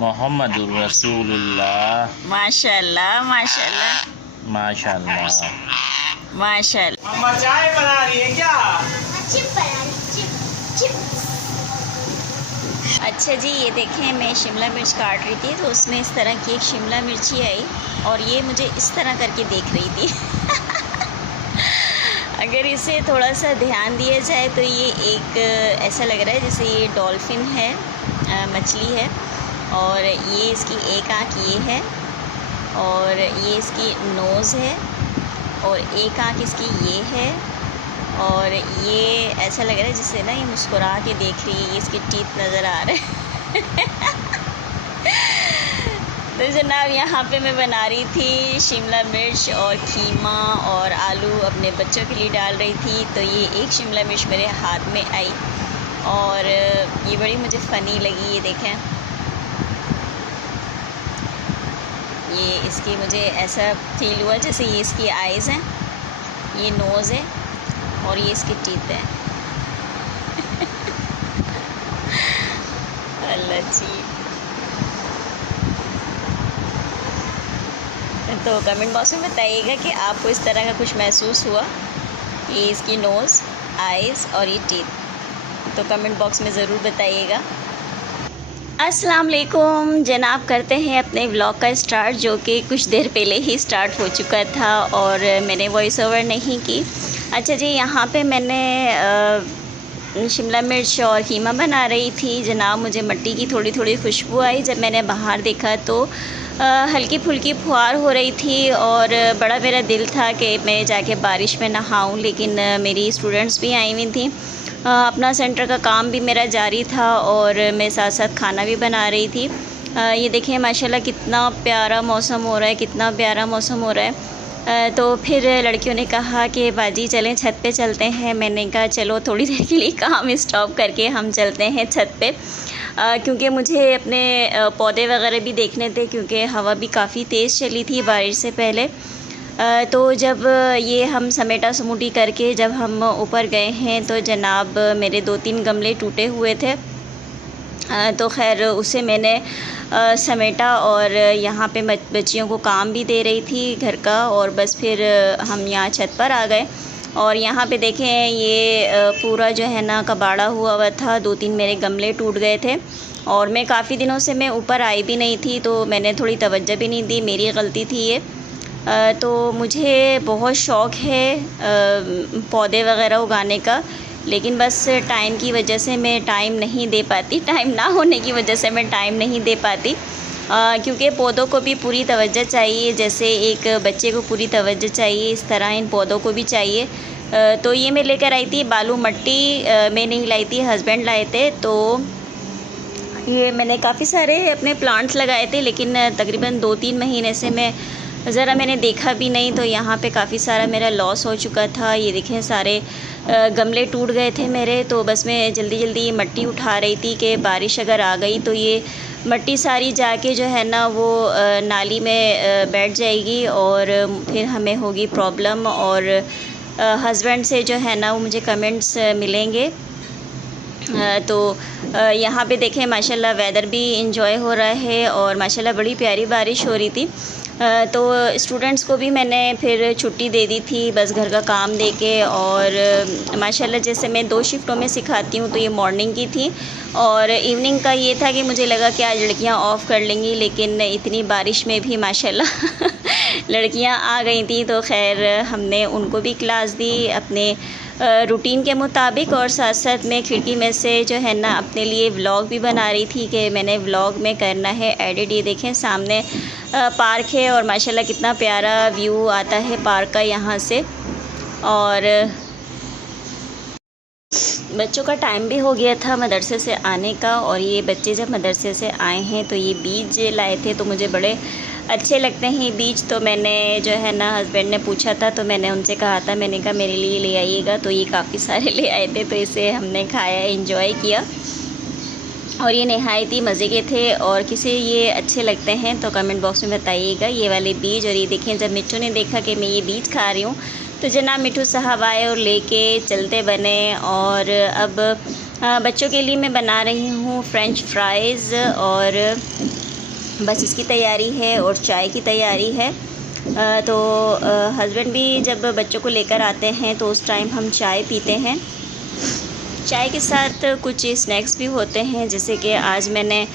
मोहम्मदुर रसूलुल्लाह। माशाल्लाह माशाल्लाह माशाल्लाह माशाल्लाह। अम्मा चाय बना रही है क्या? अच्छा जी, ये देखें मैं शिमला मिर्च काट रही थी तो उसमें इस तरह की एक शिमला मिर्ची आई और ये मुझे इस तरह करके देख रही थी। अगर इसे थोड़ा सा ध्यान दिया जाए तो ये एक ऐसा लग रहा है जैसे ये डॉल्फिन है, मछली है, और ये इसकी एक आँख ये है और ये इसकी नोज़ है और एक आँख इसकी ये है और ये ऐसा लग रहा है जैसे ना ये मुस्कुरा के देख रही है, ये इसके टीथ नज़र आ रहे हैं। तो जनाब यहाँ पे मैं बना रही थी शिमला मिर्च और कीमा और आलू अपने बच्चों के लिए डाल रही थी। तो ये एक शिमला मिर्च मेरे हाथ में आई और ये बड़ी मुझे फ़नी लगी। ये देखें, ये इसकी मुझे ऐसा फील हुआ जैसे ये इसकी आइज़ हैं, ये नोज़ है और ये इसके टीथ हैं। अल्लाह जी। तो कमेंट बॉक्स में बताइएगा कि आपको इस तरह का कुछ महसूस हुआ, ये इसकी नोज़, आइज़ और ये टीथ। तो कमेंट बॉक्स में ज़रूर बताइएगा। अस्सलाम वालेकुम जनाब, करते हैं अपने व्लॉग का स्टार्ट, जो कि कुछ देर पहले ही स्टार्ट हो चुका था और मैंने वॉइस ओवर नहीं की। अच्छा जी, यहाँ पे मैंने शिमला मिर्च और कीमा बना रही थी जनाब। मुझे मिट्टी की थोड़ी थोड़ी खुशबू आई। जब मैंने बाहर देखा तो हल्की फुल्की फुहार हो रही थी और बड़ा मेरा दिल था कि मैं जाके बारिश में नहाऊं, लेकिन मेरी स्टूडेंट्स भी आई हुई थी, अपना सेंटर का काम भी मेरा जारी था और मैं साथ साथ खाना भी बना रही थी। ये देखें माशाल्लाह कितना प्यारा मौसम हो रहा है, कितना प्यारा मौसम हो रहा है। तो फिर लड़कियों ने कहा कि बाजी चलें छत पे चलते हैं। मैंने कहा चलो थोड़ी देर के लिए काम स्टॉप करके हम चलते हैं छत पे, क्योंकि मुझे अपने पौधे वगैरह भी देखने थे, क्योंकि हवा भी काफ़ी तेज़ चली थी बारिश से पहले। तो जब ये हम समेटा समुटी करके जब हम ऊपर गए हैं तो जनाब मेरे 2-3 गमले टूटे हुए थे। तो खैर उसे मैंने समेटा और यहाँ पे बच्चियों को काम भी दे रही थी घर का, और बस फिर हम यहाँ छत पर आ गए। और यहाँ पे देखें ये पूरा जो है ना कबाड़ा हुआ था, 2-3 मेरे गमले टूट गए थे और मैं काफ़ी दिनों से मैं ऊपर आई भी नहीं थी, तो मैंने थोड़ी तवज्जो भी नहीं दी, मेरी गलती थी ये। तो मुझे बहुत शौक़ है पौधे वगैरह उगाने का, लेकिन बस टाइम की वजह से मैं टाइम नहीं दे पाती, टाइम ना होने की वजह से मैं टाइम नहीं दे पाती, क्योंकि पौधों को भी पूरी तवज्जो चाहिए। जैसे एक बच्चे को पूरी तवज्जो चाहिए, इस तरह इन पौधों को भी चाहिए। तो ये मैं लेकर आई थी बालू मट्टी, मैं नहीं लाई थी, हस्बैंड लाए थे। तो ये मैंने काफ़ी सारे अपने प्लांट्स लगाए थे, लेकिन तकरीबन 2-3 महीने से मैंने देखा भी नहीं, तो यहाँ पे काफ़ी सारा मेरा लॉस हो चुका था। ये देखें सारे गमले टूट गए थे मेरे, तो बस मैं जल्दी जल्दी मट्टी उठा रही थी कि बारिश अगर आ गई तो ये मट्टी सारी जाके जो है ना वो नाली में बैठ जाएगी और फिर हमें होगी प्रॉब्लम, और हस्बैंड से जो है ना वो मुझे कमेंट्स मिलेंगे। तो यहाँ पे देखें माशाल्लाह वेदर भी इंजॉय हो रहा है और माशाल्लाह बड़ी प्यारी बारिश हो रही थी। तो स्टूडेंट्स को भी मैंने फिर छुट्टी दे दी थी बस घर का काम दे के, और माशाल्लाह जैसे मैं 2 शिफ्टों में सिखाती हूँ, तो ये मॉर्निंग की थी और इवनिंग का ये था कि मुझे लगा कि आज लड़कियाँ ऑफ़ कर लेंगी, लेकिन इतनी बारिश में भी माशाल्लाह लड़कियाँ आ गई थी। तो खैर हमने उनको भी क्लास दी अपने रूटीन के मुताबिक, और साथ साथ मैं खिड़की में से जो है ना अपने लिए व्लॉग भी बना रही थी कि मैंने व्लॉग में करना है एडिट। ये देखें सामने पार्क है और माशाल्लाह कितना प्यारा व्यू आता है पार्क का यहाँ से। और बच्चों का टाइम भी हो गया था मदरसे से आने का, और ये बच्चे जब मदरसे से आए हैं तो ये बीज लाए थे, तो मुझे बड़े अच्छे लगते हैं बीज। तो मैंने जो है ना हस्बैंड ने पूछा था तो मैंने उनसे कहा था, मैंने कहा मेरे लिए ले आइएगा, तो ये काफ़ी सारे ले आए थे, तो इसे हमने खाया, एंजॉय किया और ये नहायत ही मज़े के थे। और किसे ये अच्छे लगते हैं तो कमेंट बॉक्स में बताइएगा ये वाले बीज। और ये देखें जब मिट्टू ने देखा कि मैं ये बीज खा रही हूँ तो जनाब मिठू साहब आए और लेके चलते बने। और अब बच्चों के लिए मैं बना रही हूँ फ्रेंच फ्राइज़ और बस इसकी तैयारी है और चाय की तैयारी है। तो हस्बैंड भी जब बच्चों को लेकर आते हैं तो उस टाइम हम चाय पीते हैं। चाय के साथ कुछ स्नैक्स भी होते हैं, जैसे कि आज मैंने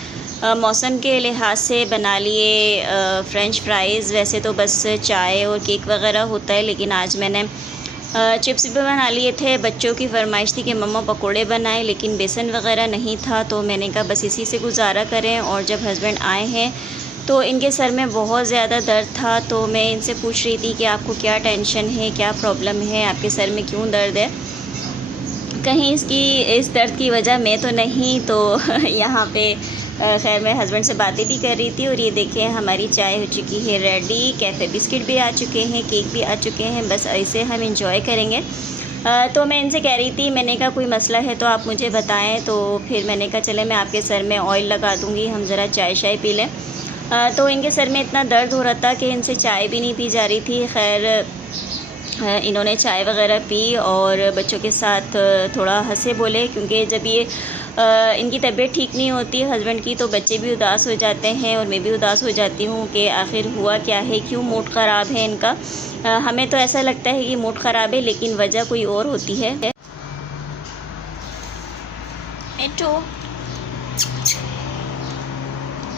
मौसम के लिहाज से बना लिए फ़्रेंच फ्राइज़। वैसे तो बस चाय और केक वगैरह होता है, लेकिन आज मैंने चिप्स भी बना लिए थे। बच्चों की फरमाइश थी कि मम्मा पकोड़े बनाएं, लेकिन बेसन वगैरह नहीं था, तो मैंने कहा बस इसी से गुजारा करें। और जब हस्बैंड आए हैं तो इनके सर में बहुत ज़्यादा दर्द था, तो मैं इनसे पूछ रही थी कि आपको क्या टेंशन है, क्या प्रॉब्लम है, आपके सर में क्यों दर्द है, कहीं इस दर्द की वजह मैं तो नहीं। तो यहाँ पे खैर मैं हस्बैंड से बातें भी कर रही थी। और ये देखें हमारी चाय हो चुकी है रेडी, कैफ़े बिस्किट भी आ चुके हैं, केक भी आ चुके हैं। बस ऐसे हम इंजॉय करेंगे। तो मैं इनसे कह रही थी, मैंने कहा कोई मसला है तो आप मुझे बताएं। तो फिर मैंने कहा चले मैं आपके सर में ऑयल लगा दूँगी, हम ज़रा चाय पी लें। तो इनके सर में इतना दर्द हो रहा था कि इनसे चाय भी नहीं पी जा रही थी। खैर इन्होंने चाय वगैरह पी और बच्चों के साथ थोड़ा हंसे बोले, क्योंकि जब ये इनकी तबीयत ठीक नहीं होती हस्बैंड की तो बच्चे भी उदास हो जाते हैं और मैं भी उदास हो जाती हूँ कि आखिर हुआ क्या है, क्यों मूड ख़राब है इनका। हमें तो ऐसा लगता है कि मूड ख़राब है, लेकिन वजह कोई और होती है। मिठू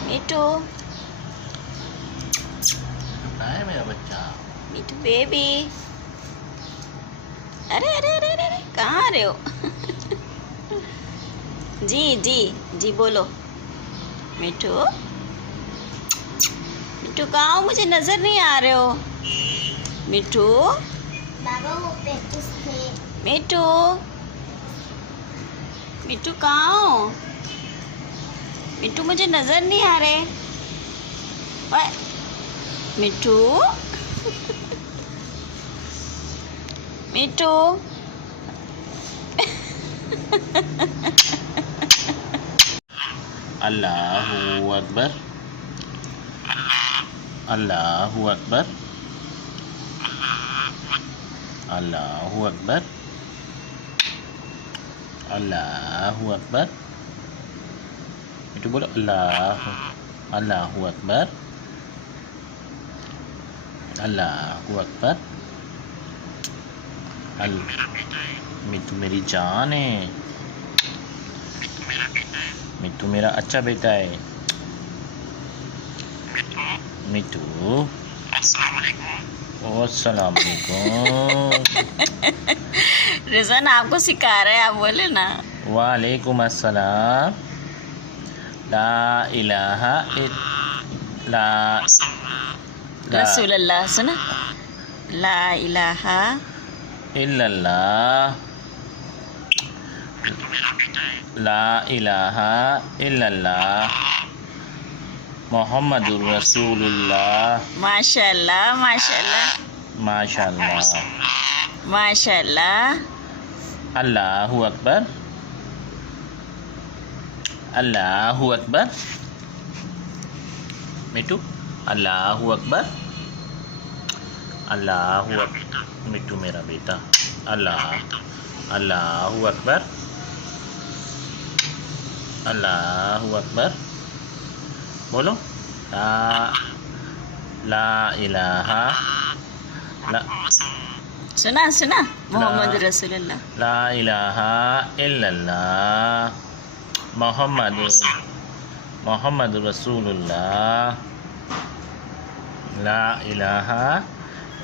मिठू है मेरा बच्चा मिठू बेबी, अरे अरे अरे अरे, अरे कहाँ आ रहे हो? जी जी जी बोलो। मिठू मिठू कहाँ हो, मुझे नज़र नहीं आ रहे हो। मिठू बाबा वो प्रैक्टिस थे। मिठू मिठू कहाँ हो? मिठू मुझे नज़र नहीं आ रहे। ओए मिठू मिठू अल्लाहू अकबर, अल्लाहू अकबर, अल्लाहू अकबर, अल्लाहू अकबर। मिठू बोलो अल्लाहू अकबर, अल्लाहू अकबर। मिठू मेरी जान है, मिठू मेरा अच्छा बेटा है। मिठू अस्सलाम वालेकुम। रिजन आपको सिखा रहा है, आप बोले ना। वालेकुम अस्सलाम। ला इलाहा इल्ला रसूलुल्लाह, सुना, ला इलाहा इल्लल्लाह, ला इलाहा इल्लल्लाह, मोहम्मदुर रसूलुल्लाह। माशाल्लाह माशाल्लाह माशाल्लाह। माशाल्लाह। अल्लाहू अकबर, अल्लाहू अकबर। मिठू अल्लाहू अकबर, अल्लाहू अकबर। मिठू मेरा बेटा, अल्लाहू अकबर, अल्लाहू अकबर। बोलो ला इलाहा ला सुना सुना, मोहम्मद रसूलुल्लाह, ला इलाहा इल्लल्लाह, मोहम्मद रसूलुल्लाह, ला इलाहा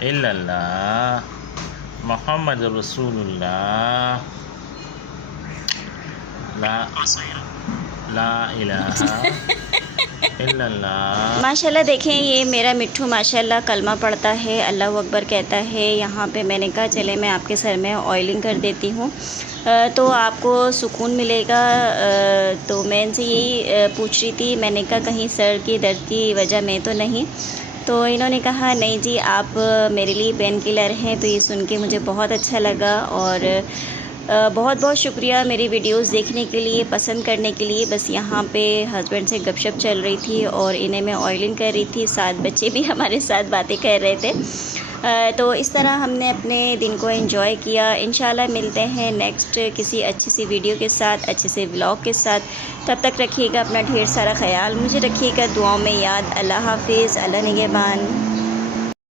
इल्लल्लाह, मोहम्मद रसूलुल्लाह, ला इलाहा इल्लल्लाह। माशाल्लाह। देखें ये मेरा मिट्ठू माशाल्लाह कलमा पढ़ता है, अल्लाह अकबर कहता है। यहाँ पे मैंने कहा चले मैं आपके सर में ऑयलिंग कर देती हूँ तो आपको सुकून मिलेगा। तो मैं इनसे यही पूछ रही थी, मैंने कहा कहीं सर की दर्द की वजह में तो नहीं। तो इन्होंने कहा नहीं जी, आप मेरे लिए पेन किलर हैं। तो ये सुन के मुझे बहुत अच्छा लगा और बहुत बहुत शुक्रिया मेरी वीडियोस देखने के लिए, पसंद करने के लिए। बस यहाँ पे हस्बैंड से गपशप चल रही थी और इन्हें मैं ऑयलिंग कर रही थी, साथ बच्चे भी हमारे साथ बातें कर रहे थे। तो इस तरह हमने अपने दिन को एंजॉय किया। इंशाल्लाह मिलते हैं नेक्स्ट किसी अच्छी सी वीडियो के साथ, अच्छे से व्लॉग के साथ। तब तक रखिएगा अपना ढेर सारा ख्याल, मुझे रखिएगा दुआओं में याद। अल्लाह हाफिज़, अल्लाह निगहबान।